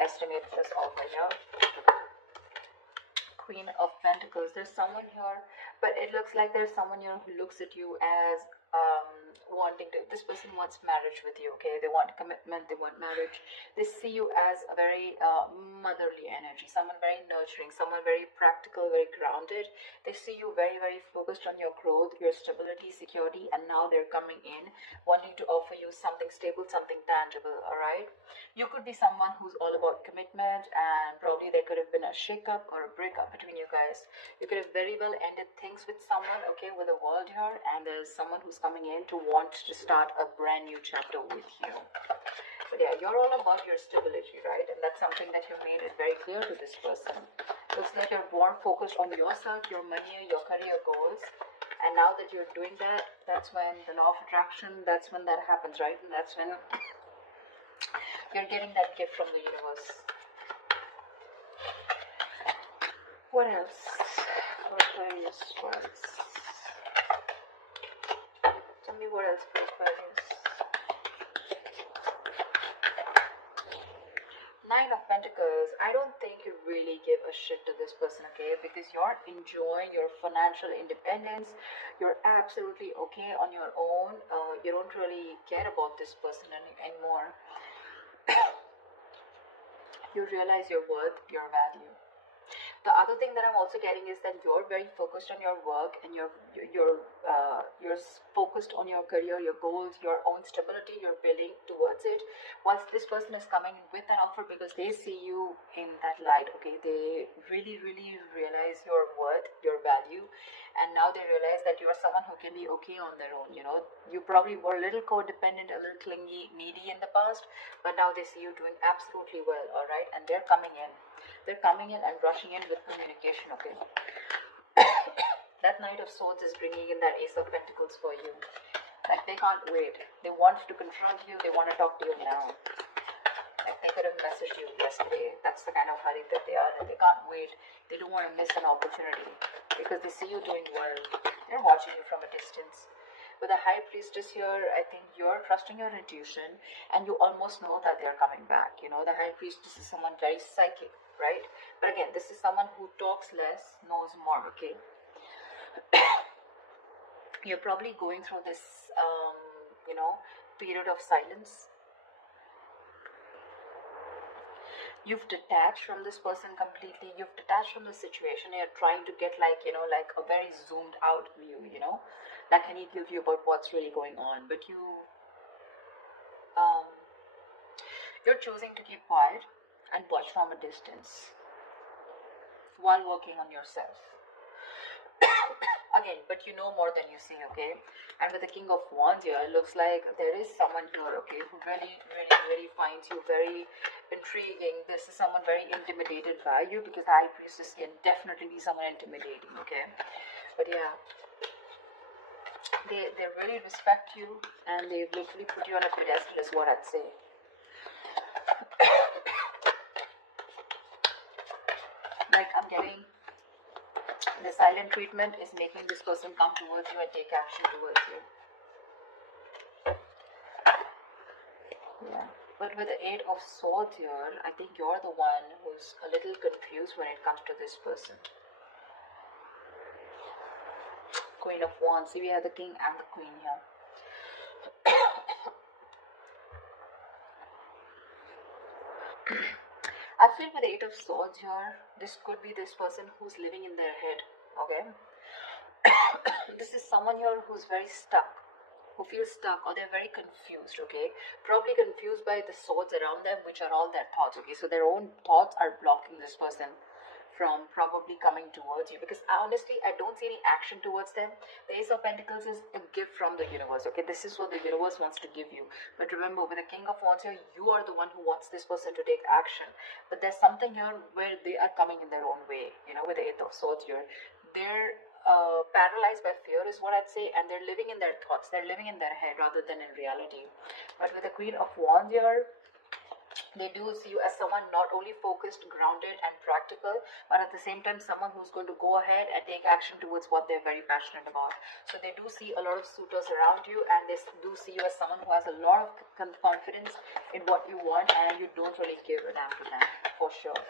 estimate this offer here. Queen of Pentacles. There's someone here, but it looks like there's someone here who looks at you as wanting to, this person wants marriage with you, okay? They want commitment, they want marriage. They see you as a very motherly energy, someone very nurturing, someone very practical, very grounded. They see you very, very focused on your growth, your stability, security, and now they're coming in wanting to offer you something stable, something tangible, all right? You could be someone who's all about commitment, and probably there could have been a shakeup or a breakup between you guys. You could have very well ended things with someone, okay, with the world here, and there's someone who's coming in to want to start a brand new chapter with you. But yeah, you're all about your stability, right? And that's something that you made it very clear to this person. Looks like you're more focused on yourself, your money, your career goals. And now that you're doing that, that's when the law of attraction, that's when that happens, right? And that's when you're getting that gift from the universe. What else? Aquarius, what else? Tell me what else for Aquarius. Nine of Pentacles. I don't think you really give a shit to this person, okay? Because you're enjoying your financial independence. You're absolutely okay on your own. You don't really care about this person anymore. You realize your worth, your value. The other thing that I'm also getting is that you're very focused on your work, and you're focused on your career, your goals, your own stability. You're building towards it. Whilst this person is coming with an offer because they see you in that light. Okay, they really, really realize your worth, your value, and now they realize that you're someone who can be okay on their own. You know, you probably were a little codependent, a little clingy, needy in the past, but now they see you doing absolutely well. All right, and they're coming in. They're coming in and rushing in with communication, okay? That Knight of Swords is bringing in that Ace of Pentacles for you. Like, they can't wait. They want to confront you. They want to talk to you now. Like, they could have messaged you yesterday. That's the kind of hurry that they are. And they can't wait. They don't want to miss an opportunity because they see you doing well. They're watching you from a distance. With the High Priestess here, I think you're trusting your intuition, and you almost know that they're coming back. You know, the High Priestess is someone very psychic, right? But again, this is someone who talks less, knows more, okay? You're probably going through this, period of silence. You've detached from this person completely. You've detached from the situation. You're trying to get like a very zoomed out view, that can give you about what's really going on. But you're choosing to keep quiet and watch from a distance while working on yourself. Again, but you know more than you see, okay? And with the King of Wands here, it looks like there is someone here, okay, who really, really, really finds you very intriguing. This is someone very intimidated by you, because the High Priestess can definitely be someone intimidating, okay? But yeah, they really respect you, and they've literally put you on a pedestal, is what I'd say. Like, I'm getting the silent treatment is making this person come towards you and take action towards you. Yeah. But with the Eight of Swords here, I think you're the one who's a little confused when it comes to this person. Queen of Wands. See, we have the King and the Queen here. I feel with the Eight of Swords here, this could be this person who's living in their head, okay? This is someone here who's very stuck, who feels stuck, or they're very confused, okay? Probably confused by the swords around them, which are all their thoughts, okay? So their own thoughts are blocking this person from probably coming towards you, because honestly, I don't see any action towards them. The Ace of Pentacles is a gift from the universe, okay? This is what the universe wants to give you. But remember, with the King of Wands here, you are the one who wants this person to take action. But there's something here where they are coming in their own way, with the Eight of Swords here. They're paralyzed by fear, is what I'd say, and they're living in their thoughts. They're living in their head rather than in reality. But with the Queen of Wands here, They do see you as someone not only focused, grounded, and practical, but at the same time someone who's going to go ahead and take action towards what they're very passionate about. So they do see a lot of suitors around you, and they do see you as someone who has a lot of confidence in what you want, and you don't really give a damn to them, for sure.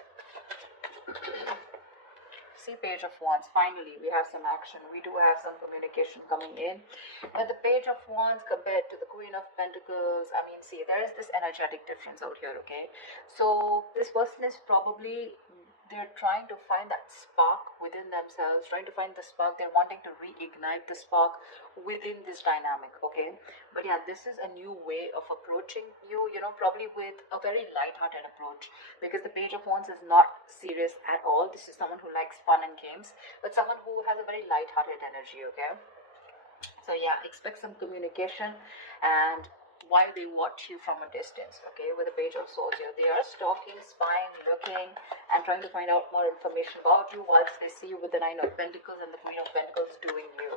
See, Page of Wands. Finally, we have some action. We do have some communication coming in. But the Page of Wands compared to the Queen of Pentacles, I mean, see, there is this energetic difference out here, okay? So this person is probably, they're trying to find that spark within themselves, trying to find the spark. They're wanting to reignite the spark within this dynamic, okay? But yeah, this is a new way of approaching you, you know, probably with a very light-hearted approach, because the Page of Wands is not serious at all. This is someone who likes fun and games, but someone who has a very light-hearted energy, okay? So yeah, expect some communication, and while they watch you from a distance, okay, with the Page of Swords here, they are stalking, spying, looking, and trying to find out more information about you, whilst they see you with the Nine of Pentacles and the Queen of Pentacles doing you.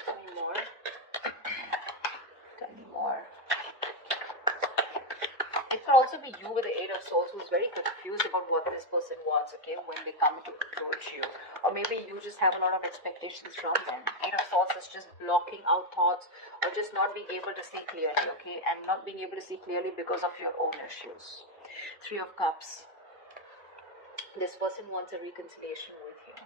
Tell me more. Tell me more. It could also be you with the Eight of Swords who's very confused about what this person wants, okay, when they come to approach you. Or maybe you just have a lot of expectations from them. Eight of Swords is just blocking out thoughts, or just not being able to see clearly, okay, and not being able to see clearly because of your own issues. Three of Cups. This person wants a reconciliation with you.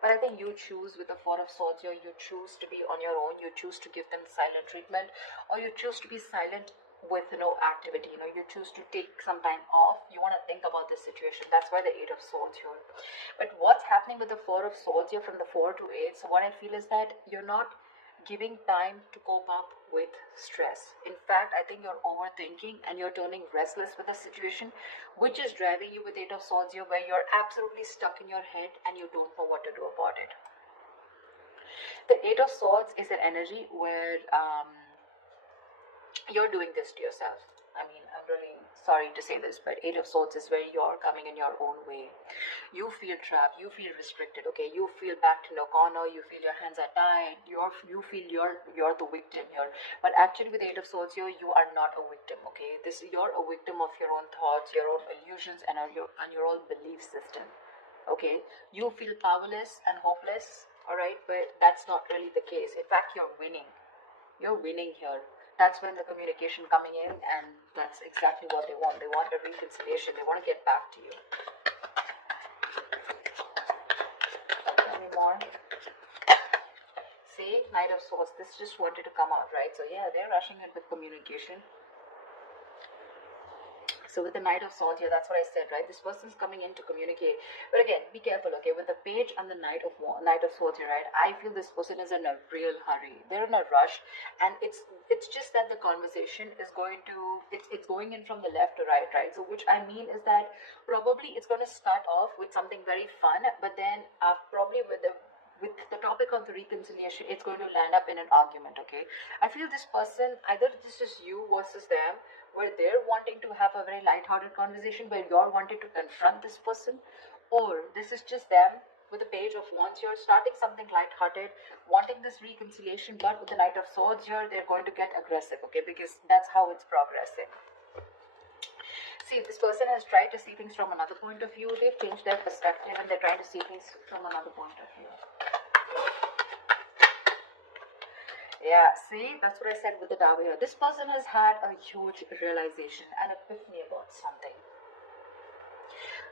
But I think you choose with the Four of Swords here, you choose to be on your own, you choose to give them silent treatment, or you choose to be silent with no activity, you know, you choose to take some time off, you want to think about this situation. That's why the Eight of Swords here. But what's happening with the Four of Swords here from the 4 to 8, so what I feel is that you're not giving time to cope up with stress. In fact, I think you're overthinking and you're turning restless with the situation, which is driving you with Eight of Swords here, where you're absolutely stuck in your head and you don't know what to do about it. The Eight of Swords is an energy where you're doing this to yourself. I mean, I'm really sorry to say this, but Eight of Swords is where you're coming in your own way. You feel trapped, you feel restricted, okay? You feel backed in a corner, you feel your hands are tied, you feel you're the victim here. But actually with Eight of Swords here, you are not a victim, okay? You're a victim of your own thoughts, your own illusions, and your own belief system, okay? You feel powerless and hopeless, alright? But that's not really the case. In fact, you're winning. You're winning here. That's when the communication coming in, and that's exactly what they want. They want a reconciliation. They want to get back to you. Tell me more. See, Knight of Swords. This just wanted to come out, right? So yeah, they're rushing in with communication. So with the Knight of Swords here, that's what I said, right? This person's coming in to communicate. But again, be careful, okay? With the Page and the Knight of Swords here, right? I feel this person is in a real hurry. They're in a rush, and it's just that the conversation is going to, it's going in from the left to right, right? So which I mean is that probably it's going to start off with something very fun, but then probably with the topic of the reconciliation, it's going to land up in an argument, okay? I feel this person, either this is you versus them, where they're wanting to have a very light-hearted conversation, where you're wanting to confront this person, or this is just them with the Page of Wands. You're starting something light-hearted, wanting this reconciliation, but with the Knight of Swords here, they're going to get aggressive, okay, because that's how it's progressing. See, this person has tried to see things from another point of view. They've changed their perspective, and they're trying to see things from another point of view. Yeah, see, that's what I said with the Tower here. This person has had a huge realization, an epiphany about something.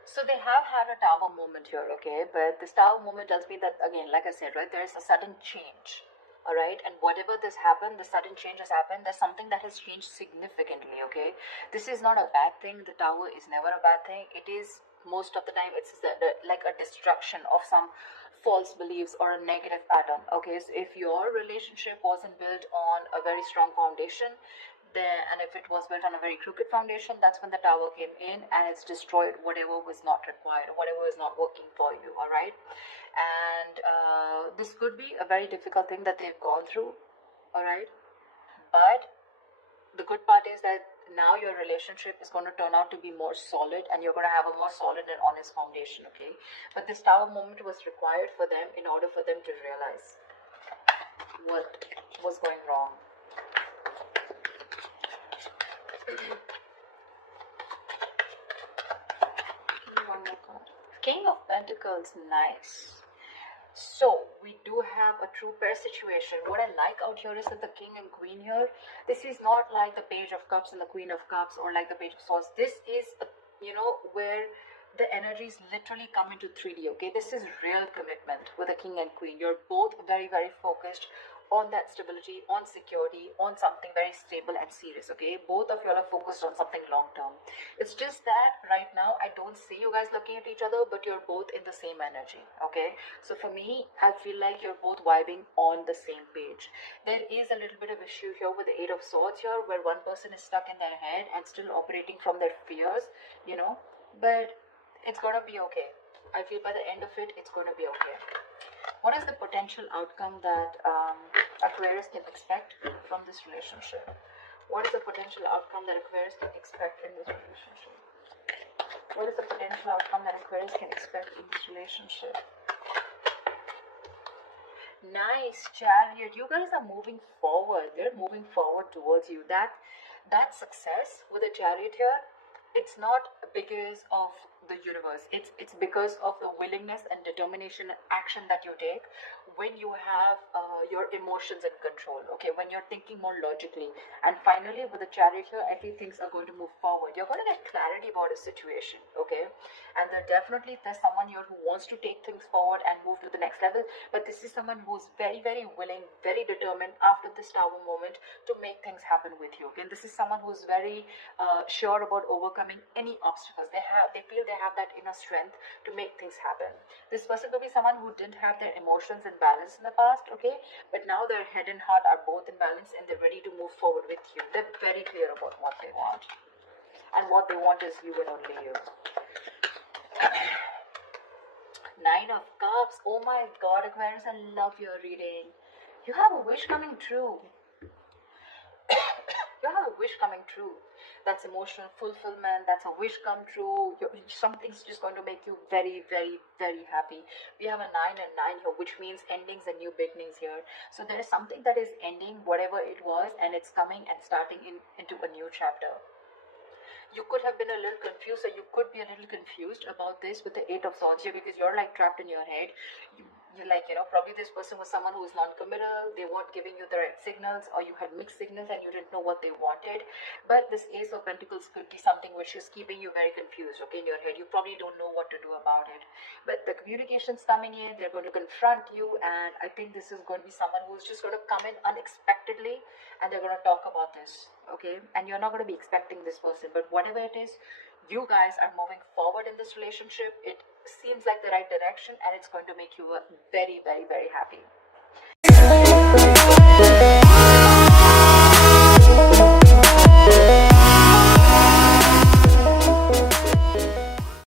So they have had a Tower moment here, okay? But this Tower moment tells me that, again, like I said, right, there is a sudden change, all right? And whatever this happened, the sudden change has happened, there's something that has changed significantly, okay? This is not a bad thing. The Tower is never a bad thing. It is, most of the time, it's like a destruction of some false beliefs or a negative pattern, okay? So if your relationship wasn't built on a very strong foundation, then, and if it was built on a very crooked foundation, that's when the Tower came in and it's destroyed whatever was not required, whatever is not working for you, all right? And this could be a very difficult thing that they've gone through, all right? But the good part is that now your relationship is going to turn out to be more solid, and you're going to have a more solid and honest foundation, okay? But this Tower moment was required for them in order for them to realize what was going wrong. One more card. King of Pentacles, nice. So we do have a true pair situation. What I like out here is that the king and queen here, this is not like the page of cups and the queen of cups, or like the page of swords. This is where the energies literally come into 3D. Okay, this is real commitment with the king and queen. You're both very, very focused on that stability, on security, on something very stable and serious. Okay, both of you are focused on something long term. It's just that right now I don't see you guys looking at each other, but you're both in the same energy. Okay, so for me, I feel like you're both vibing on the same page. There is a little bit of issue here with the Eight of Swords here, where one person is stuck in their head and still operating from their fears, but it's gonna be okay. I feel by the end of it, it's gonna be okay. What is the potential outcome that Aquarius can expect from this relationship? What is the potential outcome that Aquarius can expect in this relationship? What is the potential outcome that Aquarius can expect in this relationship? Nice, Chariot. You guys are moving forward. They're moving forward towards you. That success with the Chariot here, it's not because of the universe. It's because of the willingness and determination and action that you take when you have your emotions in control. Okay, when you're thinking more logically. And finally, with the Chariot here, I think things are going to move forward. You're going to get clarity about a situation. Okay, and there's someone here who wants to take things forward and move to the next level. But this is someone who's very, very willing, very determined after this Tower moment to make things happen with you. Okay, and this is someone who's very sure about overcoming any obstacles. They feel they have that inner strength to make things happen. This person could be someone who didn't have their emotions in balance in the past, okay, but now their head and heart are both in balance and they're ready to move forward with you. They're very clear about what they want, and what they want is you and only you. Nine of Cups. Oh my God, Aquarius, I love your reading. You have a wish coming true. You have a wish coming true. That's emotional fulfillment. That's a wish come true. Something's just going to make you very, very, very happy. We have a 9 and 9 here, which means endings and new beginnings here. So there is something that is ending, whatever it was, and it's coming and starting into a new chapter. You could have been a little confused, or you could be a little confused about this with the Eight of Swords here, because you're like trapped in your head. You're like, probably this person was someone who was non-committal. They weren't giving you the right signals, or you had mixed signals and you didn't know what they wanted. But this Ace of Pentacles could be something which is keeping you very confused, okay, in your head. You probably don't know what to do about it. But the communication's coming in, they're going to confront you, and I think this is going to be someone who's just going to come in unexpectedly, and they're going to talk about this, okay? And you're not going to be expecting this person, but whatever it is, you guys are moving forward in this relationship. It seems like the right direction, and it's going to make you very, very, very happy.